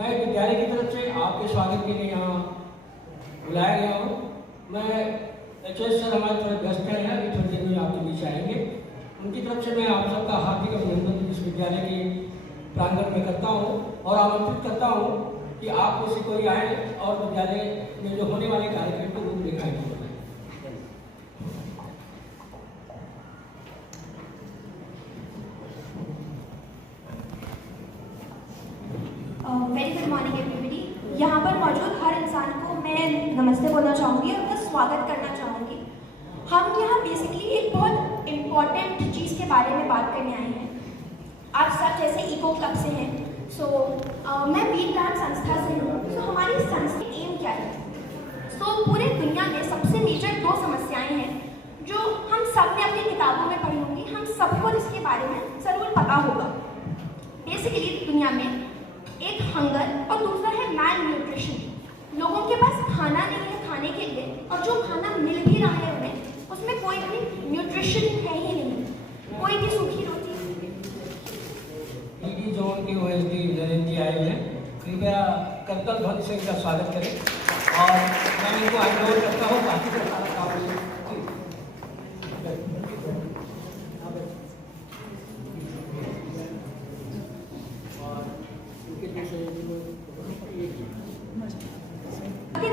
मैं विद्यालय की तरफ से आपके स्वागत के लिए यहाँ बुलाया गया हूँ। मैं एचएस सर हमारे थोड़े व्यस्त हैं, अभी थोड़ी देर में आपके बीच आएंगे। उनकी तरफ से मैं आप सबका हार्दिक अभिनंदन इस विद्यालय के प्रांगण में करता हूँ और आमंत्रित करता हूँ कि आप में से कोई आए और विद्यालय में जो होने वाले कार्यक्रम को रूपरेखाएं बनाएं। Very good morning everybody. यहाँ पर मौजूद हर इंसान को मैं नमस्ते बोलना चाहूँगी और उनका स्वागत करना चाहूँगी। हम यहाँ बेसिकली एक बहुत इम्पॉर्टेंट चीज़ के बारे में बात करने आए हैं। आप सब जैसे इको क्लब से हैं, मैं वी प्लान संस्था से हूँ। हमारी संस्था एम क्या है? पूरे दुनिया में सबसे मेजर दो समस्याएं हैं जो हम सब ने अपनी किताबों में पढ़ी होंगी, हम सबको इसके बारे में ज़रूर पता होगा। बेसिकली दुनिया में एक हंगर और दूसरा है मैल न्यूट्रिशन। लोगों के पास खाना नहीं है खाने के लिए, और जो खाना मिल भी रहा है उन्हें उसमें कोई भी न्यूट्रिशन है ही नहीं। कोई भी सूखी रोटी। ईडी जोन के ओएसडी नरेंद्र जी आए हैं, कृपया कर्तव्य ध्वनि से इनका स्वागत करें और मैं इनको अनुरोध करता हूँ बाकी का सारा काम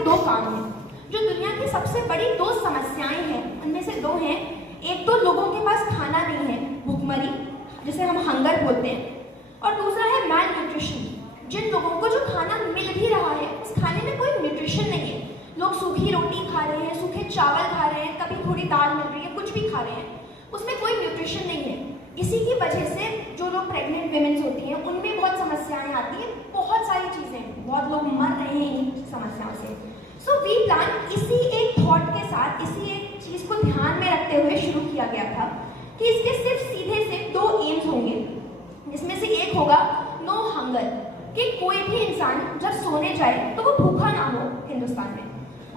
दो काम हैं जो दुनिया की सबसे बड़ी दो समस्याएं हैं। उनमें से दो हैं, एक तो लोगों के पास खाना नहीं है, भूखमरी जिसे हम हंगर बोलते हैं, और दूसरा है मैल न्यूट्रिशन। जिन लोगों को जो खाना मिल भी रहा है उस खाने में कोई न्यूट्रिशन नहीं है। लोग सूखी रोटी खा रहे हैं, सूखे चावल खा रहे हैं, कभी थोड़ी दाल मिल रही है, कुछ भी खा रहे हैं, उसमें कोई न्यूट्रिशन नहीं है। इसी की वजह से जो लोग प्रेग्नेंट विमेन्स होती हैं उनमें बहुत समस्याएं आती हैं, बहुत सारी चीज़ें, बहुत लोग मर रहे हैं इन समस्याओं से। वी प्लान इसी एक थॉट के साथ, इसी एक चीज़ को ध्यान में रखते हुए शुरू किया गया था कि इसके सिर्फ सीधे से दो एम्स होंगे, जिसमें से एक होगा नो हंगर, कि कोई भी इंसान जब सोने जाए तो वो भूखा ना हो हिंदुस्तान में,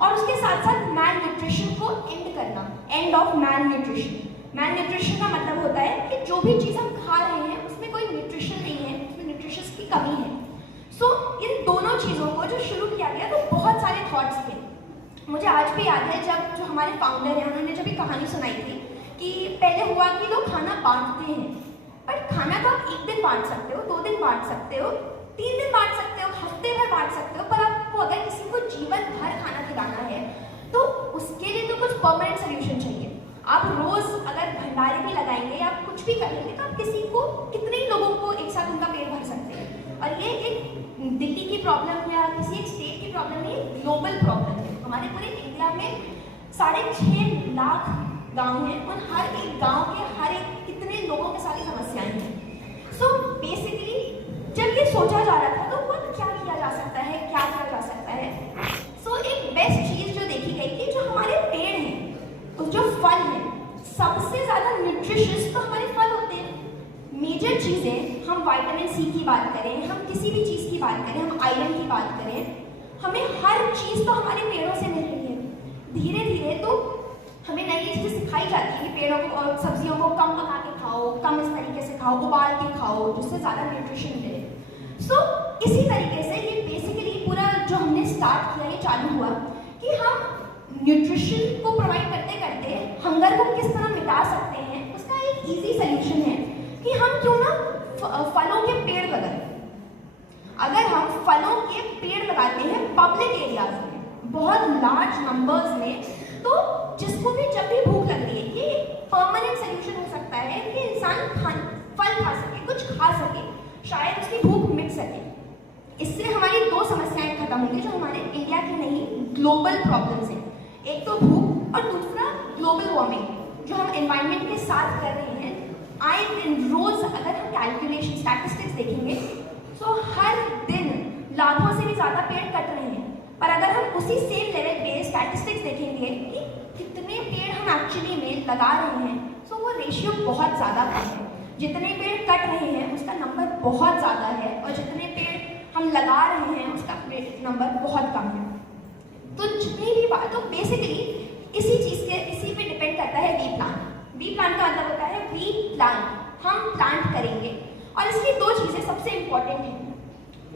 और उसके साथ साथ मैल न्यूट्रिशन को एंड करना, end of malnutrition. Malnutrition का मतलब होता है कि जो भी चीज़ हम खा रहे हैं उसमें कोई न्यूट्रिशन नहीं है, उसमें न्यूट्रिशन की कमी है। इन दोनों चीज़ों को जो शुरू किया गया तो बहुत सारे थॉट्स थे। मुझे आज भी याद है जब जो हमारे फाउंडर हैं उन्होंने जब ये कहानी सुनाई थी कि पहले हुआ कि लोग खाना बांटते हैं, बट खाना तो आप एक दिन बांट सकते हो, 2 दिन बांट सकते हो, 3 दिन बांट सकते हो, हफ्ते भर बांट सकते हो, पर आपको अगर किसी को जीवन भर खाना खिलाना है तो उसके लिए तो कुछ परमानेंट सोल्यूशन चाहिए। आप रोज़ अगर भंडारे भी लगाएंगे या आप कुछ भी करेंगे तो आप किसी को, कितने ही लोगों को एक साथ उनका पेट भर सकते हैं। और ये एक दिल्ली की प्रॉब्लम या किसी एक स्टेट की प्रॉब्लम नहीं, ग्लोबल प्रॉब्लम है। हमारे पूरे इंडिया में 6.5 लाख गांव हैं और हर एक गांव के हर एक कितने लोगों के साथ समस्याएं हैं। बेसिकली जब ये सोचा जा रहा था तो वो क्या किया जा सकता है, क्या किया जा सकता है। एक बेस्ट चीज़ जो देखी गई कि जो हमारे पेड़ हैं, तो जो फल हैं, सबसे ज़्यादा न्यूट्रिशियस तो हमारे फल होते हैं। मेजर चीज़ें, हम विटामिन सी की बात करें, हम किसी भी चीज़ की बात करें, हम आयरन की बात करें, हमें हर चीज़ तो हमारे पेड़ों से मिल रही है। धीरे धीरे तो हमें नई चीज़ें सिखाई जाती है कि पेड़ों को और सब्जियों को कम पका के खाओ, कम इस तरीके से खाओ, उबाल के खाओ, जिससे ज़्यादा न्यूट्रिशन मिले। इसी तरीके से ये बेसिकली पूरा जो हमने स्टार्ट किया, ये चालू हुआ कि हम न्यूट्रिशन को प्रोवाइड करते करते हंगर को किस तरह मिटा सकते हैं। उसका एक ईजी सोल्यूशन है कि हम क्यों ना फलों के पेड़ लगाएं। अगर हम फलों के पेड़ लगाते हैं पब्लिक एरियाज में, बहुत लार्ज नंबर्स में, तो जिसको भी जब भी भूख लग रही है, ये परमानेंट सोल्यूशन हो सकता है कि इंसान फल खा सके, कुछ खा सके, शायद उसकी भूख मिट सके। इससे हमारी दो समस्याएं खत्म होंगी जो हमारे इंडिया की नहीं, ग्लोबल प्रॉब्लम्स हैं। एक तो भूख और दूसरा ग्लोबल वार्मिंग जो हम एनवायरनमेंट के साथ कर रहे हैं। आए दिन रोज अगर हम कैलकुलेशन स्टैटिस्टिक्स देखेंगे तो हर दिन लाखों से भी ज़्यादा पेड़ कट रहे हैं, पर अगर हम उसी सेम लेवल पे स्टैटिस्टिक्स देखेंगे कि कितने पेड़ हम एक्चुअली में लगा रहे हैं, तो वो रेशियो बहुत ज़्यादा कम है। जितने पेड़ कट रहे हैं उसका नंबर बहुत ज़्यादा है, और जितने पेड़ हम लगा रहे हैं उसका नंबर बहुत कम है। तो जितनी भी बात, तो बेसिकली इसी पे डिपेंड करता है वी प्लान। वी प्लान का मतलब होता है वी प्लान, हम प्लांट करेंगे। और इसकी दो चीज़ें सबसे इम्पॉर्टेंट हैं।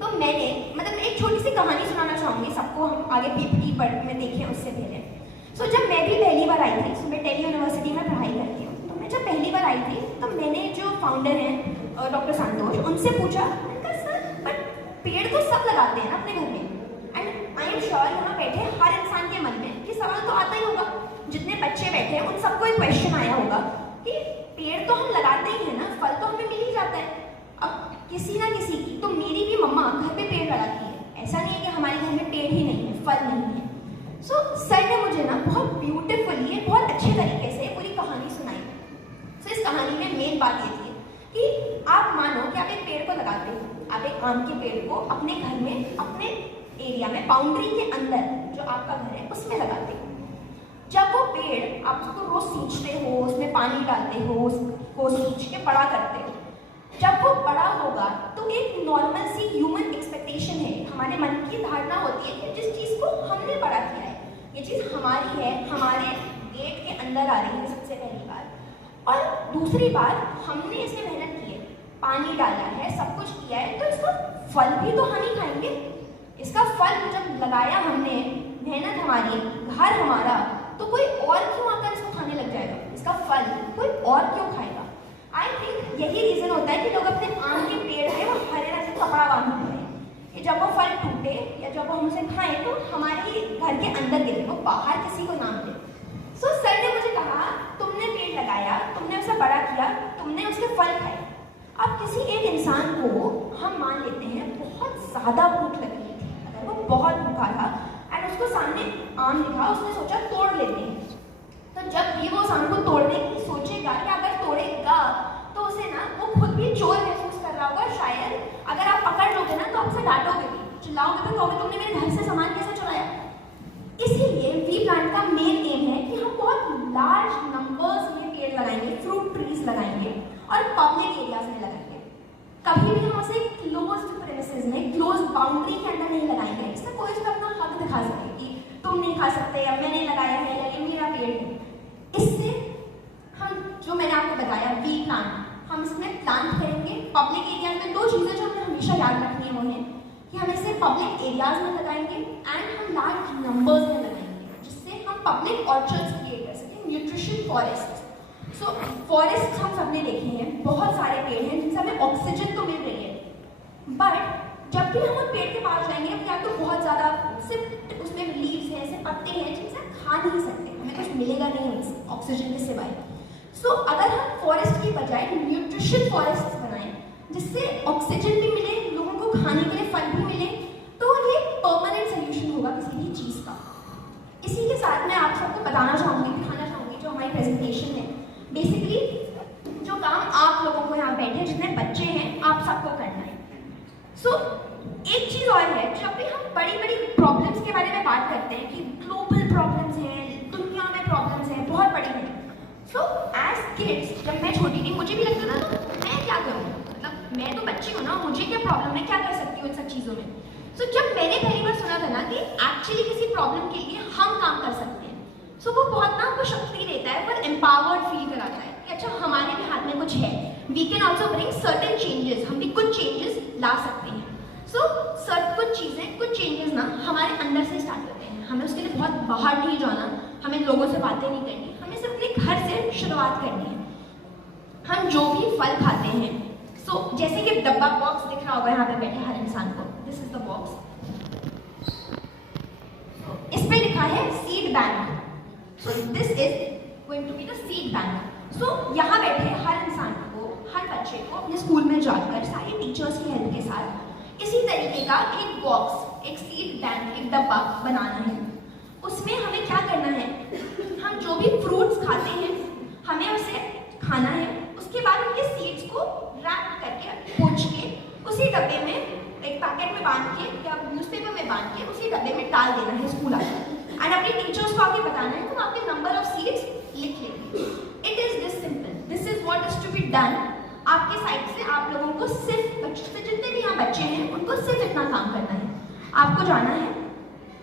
तो मैंने मतलब एक छोटी सी कहानी सुनाना चाहूँगी सबको, हम आगे पीपीटी में देखें उससे पहले। सो जब मैं भी पहली बार आई थी, मैं दिल्ली यूनिवर्सिटी में पढ़ाई करती हूँ, तो मैं जब पहली बार आई थी तो मैंने जो फाउंडर हैं डॉक्टर संतोष, उनसे पूछा, मैंने कहा सर बट पेड़ तो सब लगाते हैं ना अपने घर में, एंड आई एम श्योर यहाँ बैठे हर इंसान के मन में कि सवाल तो आता ही होगा, जितने बच्चे बैठे हैं उन सबको एक क्वेश्चन आया होगा कि पेड़ तो हम लगाते ही हैं ना, फल तो हमें मिल ही जाता है। अब किसी ना किसी की, तो मेरी भी मम्मा घर पे पेड़ लगाती है, ऐसा नहीं है कि हमारे घर में पेड़ ही नहीं है, फल नहीं है। सो सर ने मुझे ना बहुत ब्यूटीफुली, बहुत अच्छे तरीके से पूरी कहानी सुनाई। सो इस कहानी में मेन बात ये थी कि आप मानो कि आप एक पेड़ को लगाते हो, आप एक आम के पेड़ को अपने घर में, अपने एरिया में, बाउंड्री के अंदर जो आपका घर है उसमें लगाते हो। जब वो पेड़ आप उसको रोज सींचते हो, उसमें पानी डालते हो, उसको सींच के बड़ा करते हो, जब वो बड़ा होगा तो एक नॉर्मल सी ह्यूमन एक्सपेक्टेशन है, हमारे मन की धारणा होती है कि जिस चीज़ को हमने बड़ा किया है, ये चीज़ हमारी है, हमारे गेट के अंदर आ रही है सबसे पहली बार, और दूसरी बार हमने इसमें मेहनत की है, पानी डाला है, सब कुछ किया है, तो इसका फल भी तो हम ही खाएंगे। इसका फल जब लगाया हमने, मेहनत हमारी, घर हमारा, तो कोई और क्यों आकर इसको खाने लग जाएगा? इसका फल कोई और क्यों खाएगा? आई थिंक यही रीजन होता है कि लोग अपने आम के पेड़ है वो हरे रंग से कपड़ा बांधते हैं कि जब वो फल टूटे या जब वो हम उसे खाएं तो हमारे घर के अंदर गिरे, वो बाहर किसी को ना मिले। सो सर ने मुझे कहा, तुमने पेड़ लगाया, तुमने उसे बड़ा किया, तुमने उसके फल खाए। अब किसी एक इंसान को हम मान लेते हैं बहुत ज़्यादा भूख लग रही थी, अगर वो बहुत भूखा था एंड उसको सामने आम दिखा, उसने सोचा तोड़ लेते हैं। तो जब भी वो उस आम को तोड़ने की सोचेगा या अगर तोड़ेगा तो उसे ना वो खुद भी चोर महसूस कर रहा होगा शायद। अगर आप पकड़ लोगे ना तो आप उसे डांटोगे भी, चिल्लाओगे भी, कहोगे तुमने मेरे घर से सामान कैसे चुराया। इसीलिए वी प्लांट का मेन एम है कि हम बहुत लार्ज नंबर्स में पेड़ लगाएंगे, फ्रूट ट्रीज लगाएंगे और पब्लिक एरियाज में लगाएंगे। कभी भी हम उसे क्लोज्ड प्रेमिसेस में, क्लोज्ड बाउंड्री के अंदर नहीं लगाएंगे, इसमें कोई भी अपना हक दिखा सके कि तुम नहीं खा सकते या मैंने लगाया है या ये मेरा पेड़ है। इससे हम, जो मैंने आपको बताया वी प्लांट, हम इसमें प्लांट करेंगे पब्लिक एरियाज में। दो चीज़ें जो हमें हमेशा याद रखनी है वो है कि हम इसे पब्लिक एरियाज में लगाएंगे एंड हम लार्ज नंबर्स में लगाएंगे, जिससे हम पब्लिक ऑर्चर्ड्स क्रिएट कर सकें, न्यूट्रिशन फॉरेस्ट। सो फॉरेस्ट हम सबने देखे हैं, बहुत सारे पेड़ हैं जिनसे हमें ऑक्सीजन तो मिल रही है, बट जब भी हम उन पेड़ के पास जाएंगे या तो बहुत ज़्यादा सिर्फ उसमें लीव्स हैं, सिर्फ पत्ते हैं जिनसे खा नहीं सकते, हमें कुछ मिलेगा नहीं उनसे ऑक्सीजन के सिवाय। सो अगर हम फॉरेस्ट की बजाय न्यूट्रिशन फॉरेस्ट बनाएं जिससे ऑक्सीजन भी मिले, लोगों को खाने के लिए फल भी मिले, तो ये परमानेंट सोल्यूशन होगा किसी भी चीज़ का। इसी के साथ मैं आप सबको बताना चाहूँगी, दिखाना चाहूँगी जो हमारी प्रेजेंटेशन है। बेसिकली जो काम आप लोगों को यहाँ बैठे जितने बच्चे हैं आप सबको करना है। सो एक चीज़ और है, जब भी हम बड़ी बड़ी प्रॉब्लम्स के बारे में बात करते हैं कि ग्लोबल प्रॉब्लम्स हैं, दुनिया में प्रॉब्लम्स हैं, बहुत बड़ी हैं। सो एज किड्स, जब मैं छोटी थी मुझे भी लगता था तो मैं क्या करूँ, मतलब मैं तो बच्ची हूँ ना, मुझे क्या प्रॉब्लम है, क्या कर सकती हूँ इन सब चीज़ों में। सो जब मैंने पहली बार सुना था ना कि एक्चुअली किसी प्रॉब्लम के लिए हम काम कर सकते हैं, सो वो बहुत ना हमको शक्ति देता है, पर एम्पावर्ड फील कराता है कि अच्छा हमारे भी हाथ में कुछ है, we can also bring certain changes, हम भी कुछ चेंजेस ला सकते हैं। सो कुछ चीज़ें, कुछ चेंजेस ना हमारे अंदर से स्टार्ट करते हैं, हमें उसके लिए बहुत बाहर नहीं जाना, हमें लोगों से बातें नहीं करनी, हमें सिर्फ अपने घर से शुरुआत करनी है। हम जो भी फल खाते हैं, सो जैसे कि डब्बा बॉक्स दिख रहा होगा यहाँ पे बैठे हर इंसान को, दिस इज द बॉक्स, इस पे लिखा है seed bank. So this is going to be the seed bank. So यहाँ बैठे हर इंसान को, हर बच्चे को अपने स्कूल में जाकर सारे टीचर्स की हेल्प के साथ इसी तरीके का एक बॉक्स, एक सीड बैंक, एक डब्बा बनाना है। उसमें हमें क्या करना है, हम जो भी फ्रूट्स खाते हैं हमें उसे खाना है, उसके बाद उनके सीड्स को रैप करके, पोंछ के उसी डब्बे में, एक पैकेट में बांध के या न्यूज़पेपर में बांध के उसी डब्बे में डाल देना है स्कूल आकर, एंड अपने टीचर्स को आके बताना है तुम आपके नंबर ऑफ सीड्स लिख लेंगे। It is this simple, this is what is to be done. आपके साइड से आप लोगों को सिर्फ बच्चों से, जितने भी यहाँ बच्चे हैं उनको सिर्फ इतना काम करना है। आपको जाना है,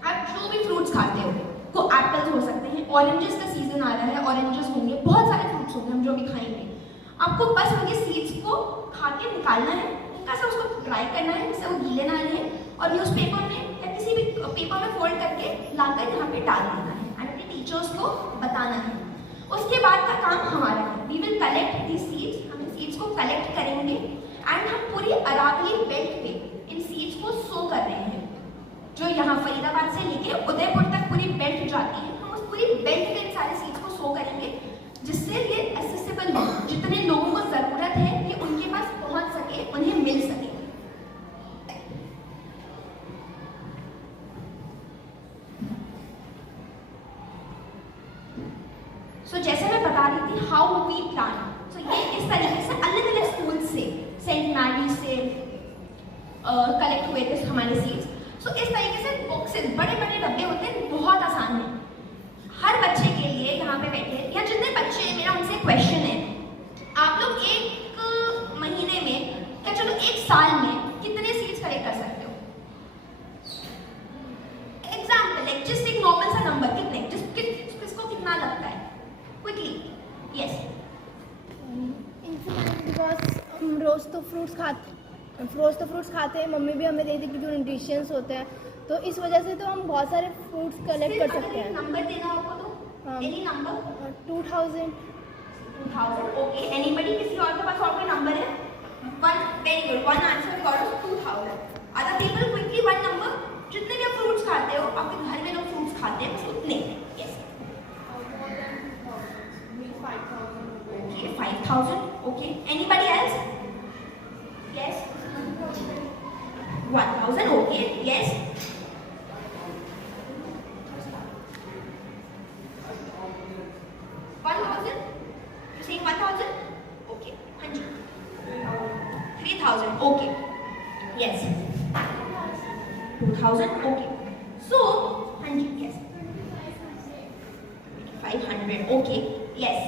आप जो भी फ्रूट्स खाते हो, को एप्पल्स हो सकते हैं, ऑरेंजेस का सीजन आ रहा है, ऑरेंजेस होंगे, बहुत सारे फ्रूट्स होंगे हम जो भी खाएंगे, आपको बस उनके सीड्स को खा के निकालना है, हल्का सा उसको ड्राई करना है जिससे वो गीले ना रहे, और न्यूज़पेपर में या किसी भी पेपर में फोल्ड करके लाकर यहाँ पे डाल देना है एंड अपने टीचर्स को बताना है। उसके बाद का काम हमारा है, we will collect the seeds, हम सीड्स को कलेक्ट करेंगे एंड हम पूरी अरावली बेल्ट पे इन सीड्स को सो कर रहे हैं। जो यहाँ फरीदाबाद से लेके उदयपुर तक पूरी बेल्ट जाती है, हम उस पूरी बेल्ट पे इन सारे सीड्स को सो करेंगे जिससे ये एक्सेसिबल हो, जितने लोगों को ज़रूरत है ये उनके पास पहुँच सके, उन्हें मिल सके। जैसे मैं बता रही थी हाउ वी प्लान, ये इस तरीके से अलग अलग स्कूल से, सेंट मैरी से कलेक्ट हुए थे हमारे सीड्स। इस तरीके से बॉक्सेस, बड़े बड़े डब्बे होते हैं, बहुत आसान है हर बच्चे के लिए। यहाँ पे बैठे या जितने बच्चे हैं, मेरा उनसे क्वेश्चन है, आप लोग एक महीने में या चलो एक साल में कितने सीड्स कलेक्ट कर सकते हो? एग्जाम्पल, जस्ट एक नॉर्मल सा नंबर, कितने, किसको कितना लगता है? Quickly, yes. बिकॉज हम रोज़ तो फ्रूट्स खाते हैं, मम्मी भी हमें देती है क्योंकि न्यूट्रिशंस होते हैं, तो इस वजह से तो हम बहुत सारे फ्रूट्स कलेक्ट कर सकते हैं। नंबर देना आपको तो एनी नंबर 2000। ओके, एनीबडी, किसी और के पास और कोई नंबर है? One, very good, one answer got 2000। Other people, quickly one number, जितने भी आप फ्रूट्स खाते हो, आपके घर में लोग फ्रूट्स खाते हैं, बस उतने। Yes, 5,000. Okay. Anybody else? Yes. 1,000. Okay. Yes. 1,000. You saying 1,000? Okay. 100. 3,000. Okay. Yes. 2,000. Okay. So 100. Yes. 500. Okay. Yes.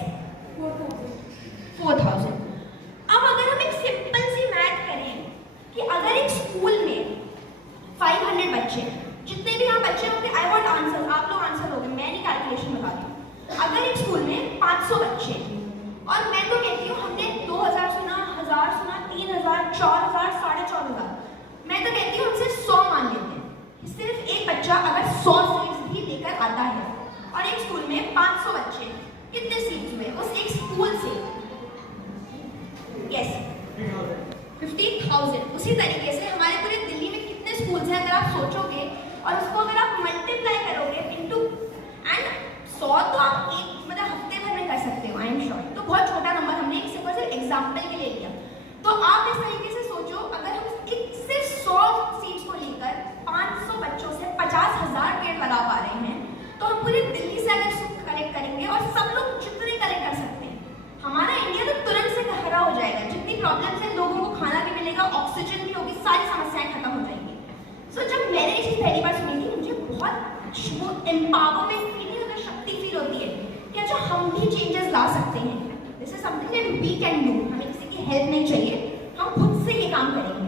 4,000. अब अगर हम एक सिंपल सी मैथ करें कि अगर एक स्कूल में 500 बच्चे, जितने भी यहाँ बच्चे होंगे, आई वांट आंसर, आप लोग आंसर दोगे, मैं नहीं कैलकुलेशन बता रही। अगर एक स्कूल में 500 बच्चे और मैं तो कहती हूँ हमने 2,000 सुना, 1,000 सुना, 3,000, 4,000, 4,500, मैं तो कहती हूँ हमसे 100 मान लेते हैं। सिर्फ एक बच्चा अगर 100 सीट्स भी लेकर आता है और एक स्कूल में 500 बच्चे, कितने सीट्स हुए उस एक स्कूल से? Yes, 50,000। उसी तरीके से हमारे पूरे दिल्ली में कितने स्कूल्स हैं, अगर आप सोचोगे और उसको अगर आप मल्टीप्लाई करोगे इनटू, एंड 100 तो आप एक मतलब हफ्ते भर में कर सकते हो, आई एम श्योर। तो बहुत छोटा नंबर हमने एक सिर्फ एग्जाम्पल के लिए लिया। तो आप इस तरीके से सोचो, अगर हम एक सिर्फ 100 सीट्स को लेकर 500 बच्चों से 50,000 पेड़ लगा पा रहे हैं, तो हम पूरी दिल्ली से अगर कलेक्ट करेंगे और सब लोग जितने कलेक्ट कर सकते हैं, हमारा इंडिया तो तुरंत से हरा हो जाएगा। जितनी प्रॉब्लम्स हैं, लोगों को खाना भी मिलेगा, ऑक्सीजन भी होगी, सारी समस्याएं खत्म हो जाएंगी। जब मैंने ये चीज़ पहली बार सुनी थी, मुझे बहुत एम्पावरमेंट फीलिंग होता है, शक्ति फील होती है कि अच्छा हम भी चेंजेस ला सकते हैं। This is something that we can do, हमें किसी की हेल्प नहीं चाहिए, हम खुद से ये काम करेंगे।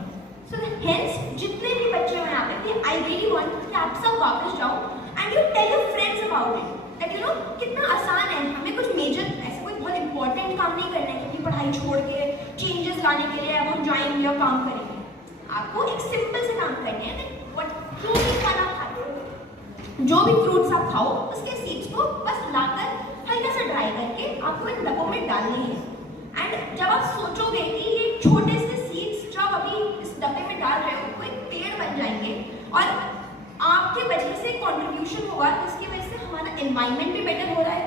हेंस जितने भी बच्चे हैं यहाँ पे, आई रियली वांट कि आप सब वापस जाओ and you tell your friends about it, that you know कितना आसान है। हमें कुछ मेजर ऐसे कोई बहुत इंपॉर्टेंट काम नहीं करना है कि पढ़ाई छोड़ के चेंजेस लाने के लिए अब हम जाएंगे और काम करेंगे। आपको एक सिंपल से काम करने हैं, जो भी खाना खाते हो, जो भी फ्रूट्स आप खाओ, उसके सीड्स को बस लाकर हल्का सा ड्राई करके आपको इन डब्बों में डालने हैं। एंड जब आप सोचोगे कि ये छोटे से सीड्स जो आप अभी इस डब्बे में डाल रहे हो, वो एक पेड़ बन जाएंगे और आपके वजह से कॉन्ट्रीब्यूशन होगा, जिसकी वजह से हमारा एनवायरनमेंट भी बेटर हो रहा है,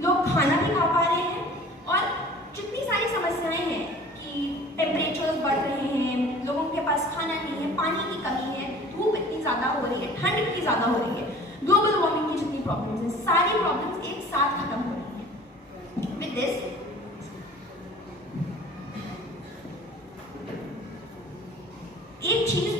लोग खाना भी खा पा रहे हैं, और जितनी सारी समस्याएं हैं कि टेम्परेचर्स बढ़ रहे हैं, लोगों के पास खाना नहीं है, पानी की कमी है, धूप इतनी ज़्यादा हो रही है, ठंड इतनी ज़्यादा हो रही है, ग्लोबल वार्मिंग की जितनी प्रॉब्लम्स हैं, सारी प्रॉब्लम्स एक साथ खत्म हो रही हैं। विद दिस एक चीज़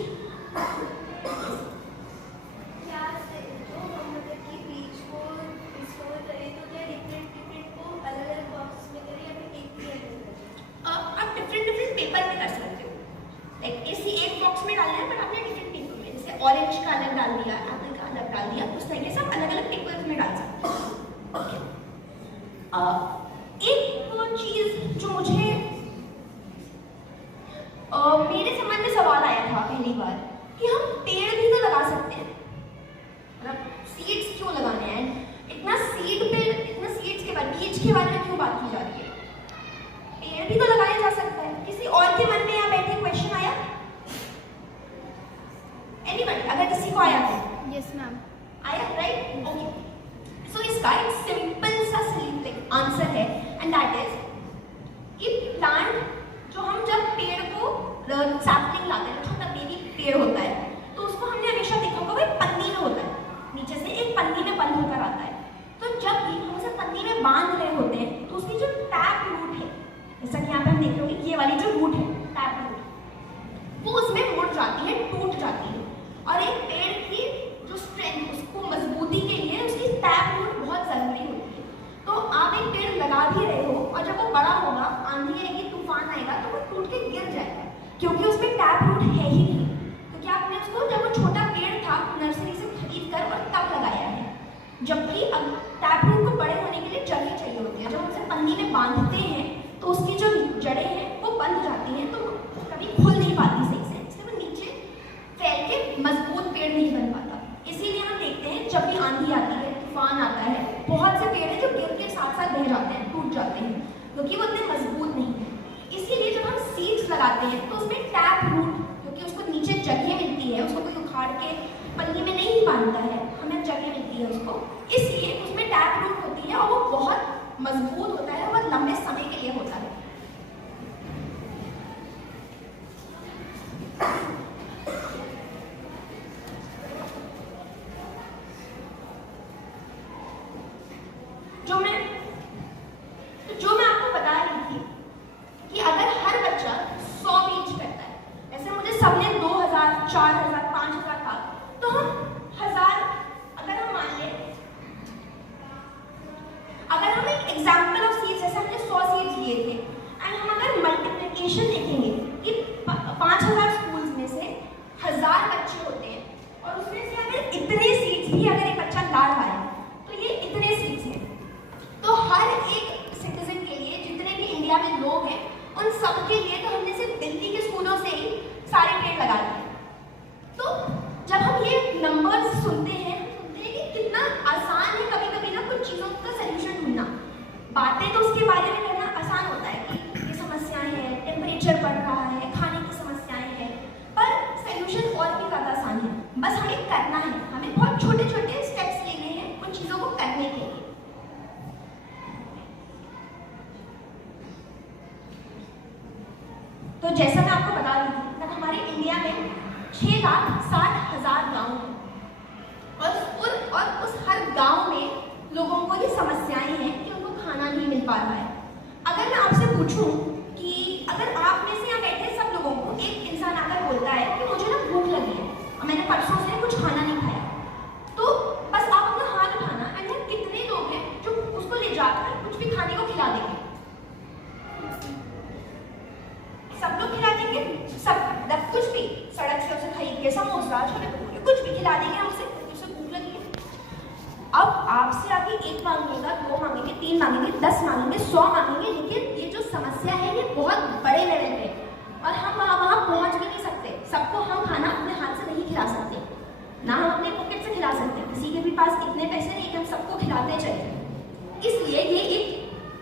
ऑरेंज का अलग डाल दिया, एप्पल का अलग डाल दिया, उस तरीके से आप अलग अलग पेपर्स में डाल सकते हैं। एक चीज़ जो मुझे मेरे सीड्स क्यों लगाने हैं, इतना सीड्स के बारे, बीज के बारे में क्यों बात की जा रही है? पेड़ भी तो लगाया जा सकता है। किसी और के मन में यहाँ बैठे क्वेश्चन आया? एनीबडी, अगर किसी को आया तो यस मैम। आया, राइट? ओके, सो इसका एक सिंपल सा आंसर है, एंड दैट इज कि प्लांट, जो हम जब पेड़ को सैपलिंग लाते हैं, छोटा बेबी पेड़ होता है, तो उसको हमने हमेशा देखा होगा वो पन्नी में होता है, नीचे से एक पन्नी में बंद होकर आता है। तो जब भी हम उसे पन्नी में बांध रहे होते हैं तो उसकी जो टैप रूट है, जैसा कि यहाँ पे हम देख रहे होंगे, ये वाली जो रूट है, टैप रूट, वो उसमें मुड़ जाती है, टूट जाती है। और एक पेड़ की जो स्ट्रेंथ, उसको मजबूती के लिए उसकी टैप रूट बहुत जरूरी होती है। तो आप एक पेड़ लगा भी रहे हो और जब वो बड़ा होगा, आंधी आएगी, तूफान आएगा, तो वो टूट के गिर जाएगा, क्योंकि उसमें टैप रूट है ही नहीं। तो क्या आपने उसको, जब वो छोटा पेड़ था, नर्सरी से खरीद कर और तब लगाया है, जबकि अब टैप रूट को बड़े होने के लिए जगह चाहिए होती है। जब हम उसे पन्नी में बांधते हैं तो उसकी जो जड़ें हैं वो बंद जाती हैं, तो कभी खुल नहीं पाती सही से, इसलिए वो नीचे फैल के मजबूत पेड़ नहीं बन पाता। इसीलिए हम देखते हैं जब भी आंधी आती है, तूफान आता है, बहुत से पेड़ हैं जो गिर के साथ साथ बह जाते हैं, टूट जाते हैं, क्योंकि वो इतने मजबूत नहीं है। इसीलिए जब हम सीड्स लगाते हैं तो उसमें टैप रूट, क्योंकि उसको नीचे जगह मिलती है, उसको कोई उखाड़ के पन्नी में नहीं बांधता है, हमें जगह मिलती है उसको, इसलिए उसमें टैप रूट होती है और वो बहुत मजबूत होता है, बहुत लंबे समय के लिए होता है। जो मैं आपको बता रही थी कि अगर हर बच्चा 100 बीज करता है, जैसे मुझे सबने 2000, 4000, 5000 कहा, तो हम 1000, अगर हम मान लें, अगर हम एक एग्जाम्पल ऑफ सीड्स, जैसे हमने 100 सीड्स लिए थे, एंड हम अगर मल्टीप्लिकेशन देखेंगे कि 5000 स्कूल्स में से 1000 बच्चे होते हैं, और उसमें से अगर इतने सीड्स भी अगर एक बच्चा ला रहा है, तो ये इतने सीड्स हैं। तो हर एक सिटीजन के लिए, जितने भी इंडिया में लोग हैं, उन सब के लिए तो हमने सिर्फ दिल्ली के स्कूलों से ही सारे पेड़ लगा दिए। तो जब हम ये नंबर्स सुनते हैं कि कितना आसान है कभी कभी ना कुछ चीज़ों का सलूशन ढूंढना। बातें तो उसके बारे में करना आसान होता है कि ये समस्याएं हैं, टेम्परेचर बढ़ रहा है, खाने की समस्याएं हैं, पर सलूशन और भी ज़्यादा आसान है। बस हमें करना है, हमें बहुत छोटे छोटे स्टेप्स लेने हैं उन चीज़ों को करने के लिए। तो जैसा मैं आपको बता रही थी, तब हमारे इंडिया में 6,60,000 गाँव हैं, और उस हर गांव में लोगों को ये समस्याएं हैं कि उनको खाना नहीं मिल पा रहा है। अगर मैं आपसे पूछूं कि अगर आप में से यहाँ बैठे सब लोगों को एक इंसान आकर बोलता है कि मुझे ना भूख लगी है और मैंने परसों से कुछ खाना नहीं खाया, तो बस आप अपना हाथ उठाना, एंड कितने लोग हैं जो उसको ले जाकर कुछ भी खाने को खिला देंगे? सब लोग खिला देंगे, सब, कुछ भी, सड़क से उसे खरीद के समोसा, छोले भटूरे, कुछ भी खिला देंगे उसे भूख लगी है। अब आपसे आगे 1 मांगेगा, 2 मांगेंगे, 3 मांगेंगे, 10 मांगेंगे, 100 मांगेंगे, लेकिन ये जो समस्या है ये बहुत बड़े लेवल पे, और हम वहाँ पहुँच भी नहीं सकते। सबको हम खाना अपने हाथ से नहीं खिला सकते, ना हम अपने पॉकेट से खिला सकते, किसी के भी पास इतने पैसे नहीं कि हम सबको खिलाते चले। इसलिए ये एक,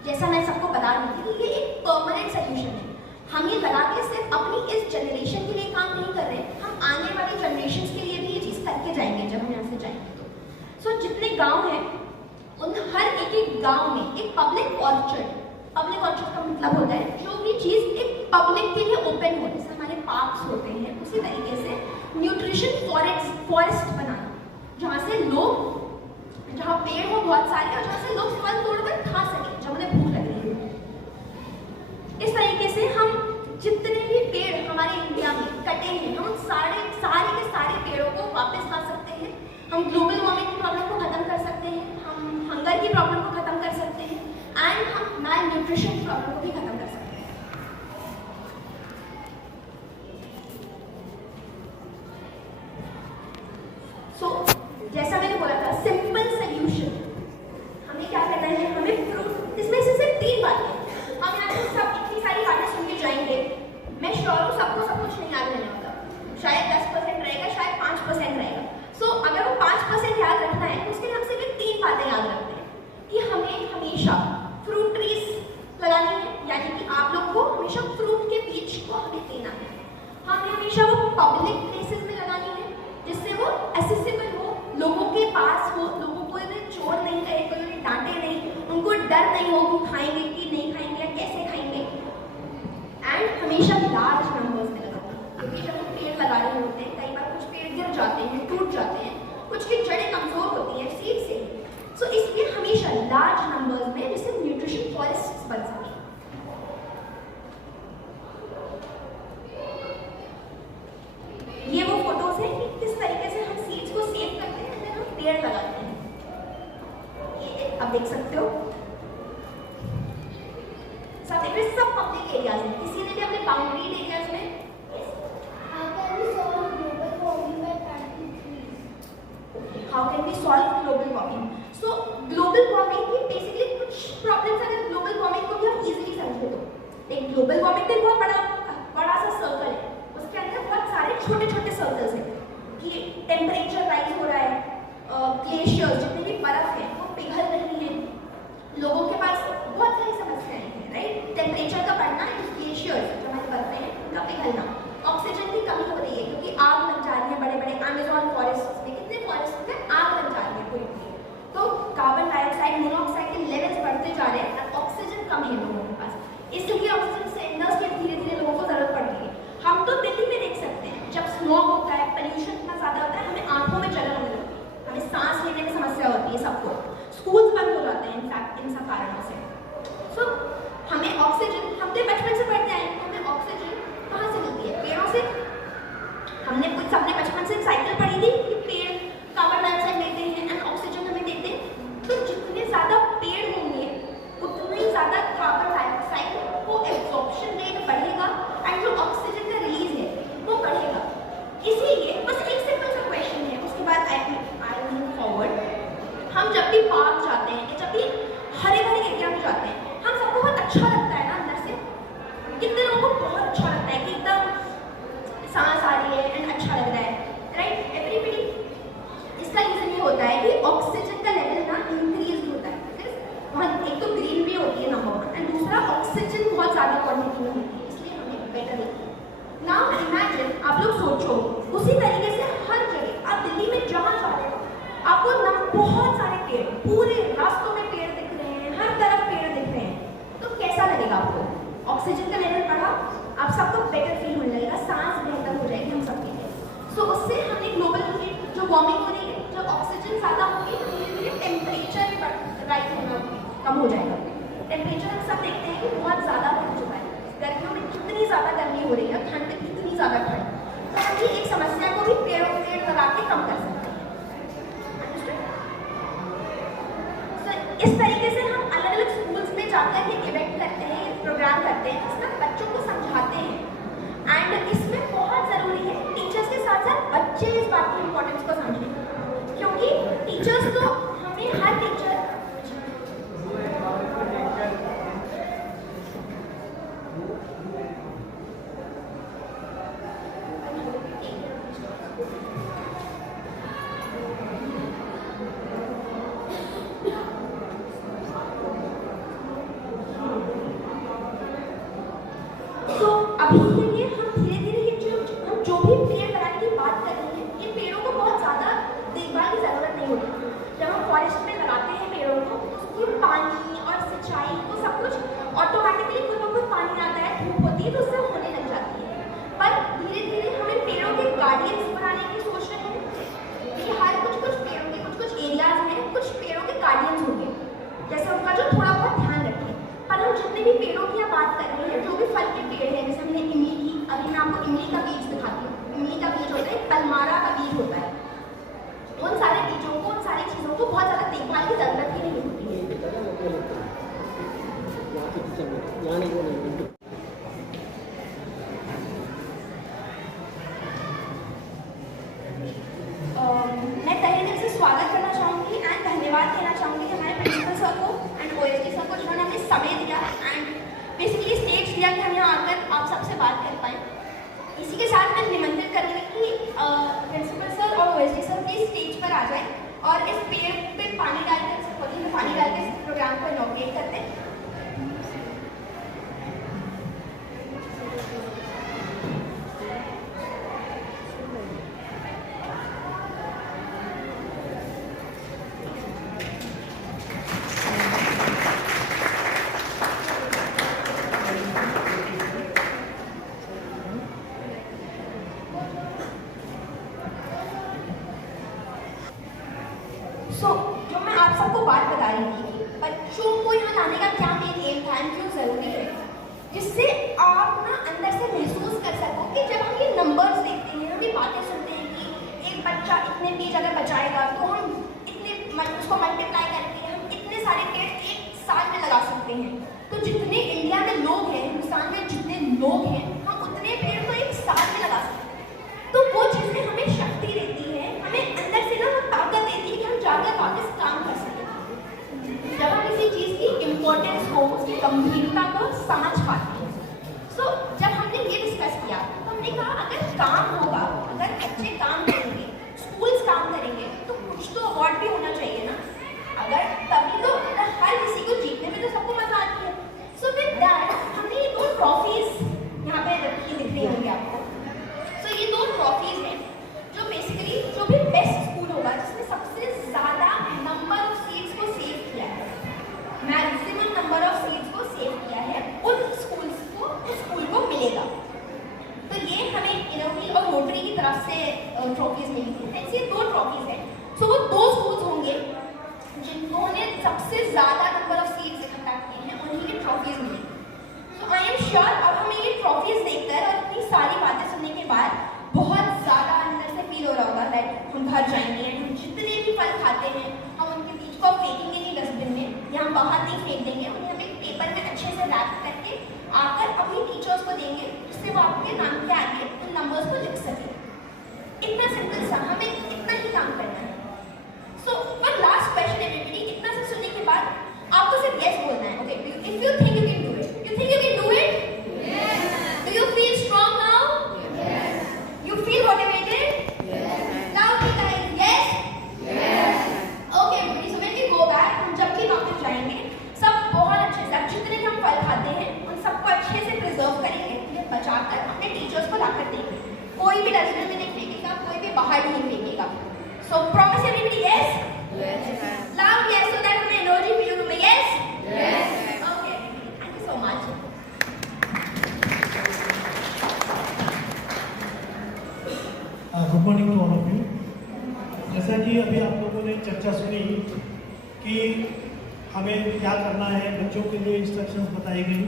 जैसा मैं सबको बता रही थी, ये एक परमानेंट सोल्यूशन है। हम ये लगा के सिर्फ अपनी इस जनरेशन के लिए काम नहीं कर रहे, हम आने वाली जनरेशन के लिए भी ये चीज़ करके जाएंगे जब हम यहाँ से जाएंगे तो। सो जितने गांव हैं, उन हर एक गांव में एक पब्लिक ऑर्चर्ड का मतलब होता है जो भी चीज़ एक पब्लिक के लिए ओपन हो, जैसे हमारे पार्क्स होते हैं, उसी तरीके से न्यूट्रिशन फॉरेस्ट बनाना, जहाँ से लोग, जहाँ पेड़ हो बहुत सारे और जहाँ से लोग फल तोड़कर खा सकें जब उन्हें भूख लग रही है। इस तरीके से हम जितने भी पेड़ हमारे इंडिया में कटे हैं, हम सारे के सारे पेड़ों को वापस ला सकते हैं। हम ग्लोबल वार्मिंग की प्रॉब्लम को खत्म कर सकते हैं, हम हंगर की प्रॉब्लम को खत्म कर सकते हैं, एंड हम मैल न्यूट्रिशन की प्रॉब्लम को भी खत्म कर सकते हैं। सो जैसा मैंने बोला था डर नहीं हो कि खाएंगे कि नहीं खाएंगे या कैसे खाएंगे। एंड हमेशा लार्ज नंबर्स में लगाते हैं, क्योंकि जब हम पेड़ लगा रहे होते हैं कई बार कुछ पेड़ गिर जाते हैं, टूट जाते हैं, कुछ की जड़ें कमजोर होती हैं सीड से। सो इसलिए हमेशा लार्ज नंबर्स में जिससे न्यूट्रिशन फॉरेस्ट बन सके। ये वो फोटोज हैं कि किस तरीके से हम सीड्स को सेव करते हैं और हम पेड़ लगाते हैं। ये आप देख सकते हो, सब देख रहे हैं, सब पब्लिक एरियाज हैं। किसी ने भी अपने बाउंड्री एरियाज में how can we solve global warming. So global warming की बेसिकली कुछ प्रॉब्लम्स अगर ग्लोबल वार्मिंग को भी हम इजीली समझे तो एक ग्लोबल वार्मिंग तो बहुत बड़ा सा सर्कल है, उसके अंदर बहुत सारे छोटे छोटे सर्कल्स हैं कि टेम्परेचर राइज हो रहा है, ग्लेशियर्स जितने भी बर्फ है वो पिघल रही है, लोगों के पास बहुत सारी समस्याएं हैं, राइट। टेम्परेचर का बढ़ना, ग्लेशियर्स जो हमारी बर्फें हैं उनका पिघलना, ऑक्सीजन की कमी हो रही है क्योंकि आग लग जा रही है, बड़े बड़े अमेज़न फॉरेस्ट में कितने फॉरेस्ट में आग लग जा रही है पूरी पूरी, तो कार्बन डाइऑक्साइड मोनोऑक्साइड के लेवल्स बढ़ते जा रहे हैं और ऑक्सीजन कम है लोगों के पास, इसलिए ऑक्सीजन सिलेंडर्स की धीरे धीरे लोगों को जरूरत पड़ रही है। हम तो दिल्ली में देख सकते हैं जब स्मॉग होता है, पोल्यूशन इतना ज्यादा होता है, हमें आंखों में जलन होने लगती है, हमें सांस लेने में समस्या होती है सबको, स्कूल्स बंद हो जाते हैं इनफैक्ट इन सब कारणों से। सो हमें ऑक्सीजन, हम तो बचपन से पढ़ते आए, हमें ऑक्सीजन कहाँ से मिलती है? पेड़ों से। हमने कुछ सबने बचपन से साइकिल पढ़ी थी कि पेड़ कार्बन डाइऑक्साइड लेते हैं एंड ऑक्सीजन हमें देते हैं, तो जितने ज्यादा पेड़ होंगे उतनी ज्यादा कार्बन डाइऑक्साइड को एब्जॉर्प्शन रेट बढ़ेगा एंड जो ऑक्सीजन का रिलीज है वो बढ़ेगा। इसीलिए बस एक सिंपल सा क्वेश्चन है, उसके बाद आई मूव फॉरवर्ड। हम जब भी पार्क जाते हैं या जब भी हरे भरे एरिया में जाते हैं, हम सबको बहुत अच्छा लगता है ना अंदर से, कितने लोगों को बहुत अच्छा लगता है कि एकदम सांस आ रही है एंड अच्छा लग रहा है, राइट। एवरीबडी, इसका रीजन ये होता है कि ऑक्सीजन का लेवल ना इंक्रीज होता है, वहाँ एक तो ग्रीन भी होती है नंबर वन, एंड दूसरा ऑक्सीजन बहुत ज़्यादा क्वांटिटी में होती है, इसलिए हमें बेटर लगती है। नाउ इमेजिन, आप लोग सोचो उसी तरीके से हर जगह आप दिल्ली में जहाँ जा रहे हो आपको ना बहुत सारे पेड़, पूरे रास्तों में पेड़ दिख रहे हैं, हर तरफ पेड़ दिख रहे हैं, तो कैसा लगेगा आपको? ऑक्सीजन का लेवल बढ़ा, आप सबको बेटर फील होने लगेगा, सांस बेहतर हो जाएगी हम सबके लिए। सो उससे हमें ग्लोबल जो वार्मिंग हो रही है, जब ऑक्सीजन ज़्यादा होगी तो धीरे धीरे टेम्परेचर भी राइज होना कम हो जाएगा। टेम्परेचर हम सब देखते हैं कि बहुत ज़्यादा बढ़ चुका है, गर्मियों में कितनी ज़्यादा गर्मी हो रही है, ठंड में कितनी ज़्यादा ठंड, तो हम ये एक समस्या को भी पेड़ लगा के कम कर सकते हैं। इस तरीके से हम अलग अलग स्कूल्स में जाकर एक इवेंट करते हैं, प्रोग्राम करते हैं, जिसमें बच्चों को समझाते हैं एंड इसमें बहुत ज़रूरी है टीचर्स के साथ साथ बच्चे इस बात की इम्पोर्टेंस को समझें, क्योंकि टीचर्स तो हमें हर टीचर अभी के लिए हम धीरे धीरे ये हम जो भी पेड़ लगाने की बात कर रहे हैं, इन पेड़ों को बहुत ज़्यादा देखभाल की ज़रूरत नहीं होती। जब हम फॉरेस्ट में लगाते हैं पेड़ों को, उसकी पानी और सिंचाई वो सब कुछ ऑटोमेटिकली खुद ब खुद पानी आता है, धूप होती है तो उससे होने लग जाती है। पर धीरे धीरे हमें पेड़ों के गार्डियंस बनाने की सोच रहे हैं, क्योंकि हर कुछ पेड़ों के कुछ एरियाज में कुछ पेड़ों के गार्डियंस होंगे, जैसे उनका जो थोड़ा बहुत ध्यान रखें। पर हम जितने भी पेड़ों की बात कर रहे हैं, जो भी फल के पेड़ हैं, जैसे हमने इमली की, अभी मैं आपको इमली का बीज दिखाती हूँ। इमली का बीज होता है, तलमारा का बीज होता है, उन सारे बीजों को, उन सारी चीज़ों को बहुत ज़्यादा देखभाल की जरूरत ही नहीं होती है। मैं तहे दिल से स्वागत करना चाहूँगी एंड धन्यवाद देना चाहूँगी हमारे प्रिंसिपल सर को एंड OSD सर को, जिन्होंने हमें समय दिया एंड बेसिकली स्टेज दिया कि हम यहाँ आकर आप सबसे बात कर पाएँ। इसी के साथ मैं निमंत्रित करूँगी कि प्रिंसिपल सर और OSD सर प्लीज स्टेज पर आ जाएं और इस पेड़ पे पानी डालकर, इस पौधे में पानी डालकर इस प्रोग्राम को इनॉग्रेट करते हैं। जो मैं आप सबको बात बता रही थी कि बच्चों को यहाँ लाने का क्या मेन एम था एंड क्यों ज़रूरी है, जिससे आप ना अंदर से महसूस कर सको कि जब हम ये नंबर्स देखते हैं, हम ये बातें सुनते हैं कि एक बच्चा इतने पेज अगर बचाएगा तो हम उसको मल्टीप्लाई करके हम इतने सारे पेड़ एक साल में लगा सकते हैं। तो जितने इंडिया में लोग हैं, हिंदुस्तान में जितने लोग हैं, हम उतने पेड़ तो एक साल में लगा सकते हैं। तो वो चीज़ें हमें शक्ति देती है, हमें अंदर से ना वो ताकत देती है कि हम जाकर वापस काम कर सकें। जब हम किसी चीज़ की इम्पोर्टेंस को, उसकी गंभीरता को समझ पाते हैं। सो जब हमने ये डिस्कस किया तो हमने कहा अगर काम होगा, अगर बच्चे काम करेंगे, स्कूल्स काम करेंगे, तो कुछ तो अवार्ड भी होना चाहिए ना। अगर तभी तो हर किसी को जीतने में तो सबको मजा आती है। सो विद दैट हमने ये 2 ट्रॉफीज यहाँ पे रखी दिख रही होंगी आपको। सो ये 2 ट्रॉफीज हैं जो बेसिकली जो भी बेस्ट स्कूल होगा, जिसने सबसे ज़्यादा नंबर ऑफ सीट्स को सेव किया है, मैक्सिमम नंबर ऑफ सीट्स को सेव किया है, उन स्कूल को मिलेगा। तो ये हमें इनोवी और रोटरी की तरफ से ट्रॉफीज मिली थी। ऐसे 2 ट्रॉफीज हैं। सो वो 2 स्कूल्स होंगे जिन्होंने सबसे ज़्यादा नंबर ऑफ सीट्स इकट्ठा किए हैं, उन्हीं की ट्रॉफीज मिली। सो आई एम श्योर अब हमें ये ट्रॉफीज देखकर और इतनी सारी बातें सुनने के बाद बहुत ज़्यादा अंदर से फील हो रहा होगा दैट हम घर जाएंगे, हम जितने भी फल खाते हैं हम उनके बीच को फेंकेंगे नहीं डस्टबिन में, या हम बाहर नहीं फेंक देंगे, उन्हें हम एक पेपर में अच्छे से रैप करके आकर अपनी टीचर्स को देंगे, जिससे वो आपके नाम के आगे उन नंबर्स को लिख सकें। इतना सिंपल सा, हमें इतना ही काम करना है। So one last question everybody, इतना से सुनने के बाद आपको सिर्फ यस बोलना है। Okay, if you think you can do it, you think you can do it? Yes. Do you feel strong now? Yes. You feel motivated? Yes. Loudly guys, yes? Yes. Okay everybody, so when we go back, हम जब भी वापस जाएंगे सब बहुत अच्छे से, जितने भी हम फल खाते हैं उन सबको अच्छे से प्रिजर्व करेंगे, उन्हें बचाकर अपने टीचर्स को लाकर देंगे। कोई भी डस्टबिन में नहीं फेंकेगा, कोई भी बाहर नहीं फेंकेगा। So promise everybody yes? Yes. Loud yes, so that हमें एनर्जी फील हो। Yes? Yes. Okay. Thank you so much. Good morning to all of you. जैसा कि अभी आप लोगों ने चर्चा सुनी कि हमें क्या करना है, बच्चों के लिए इंस्ट्रक्शंस बताई गई,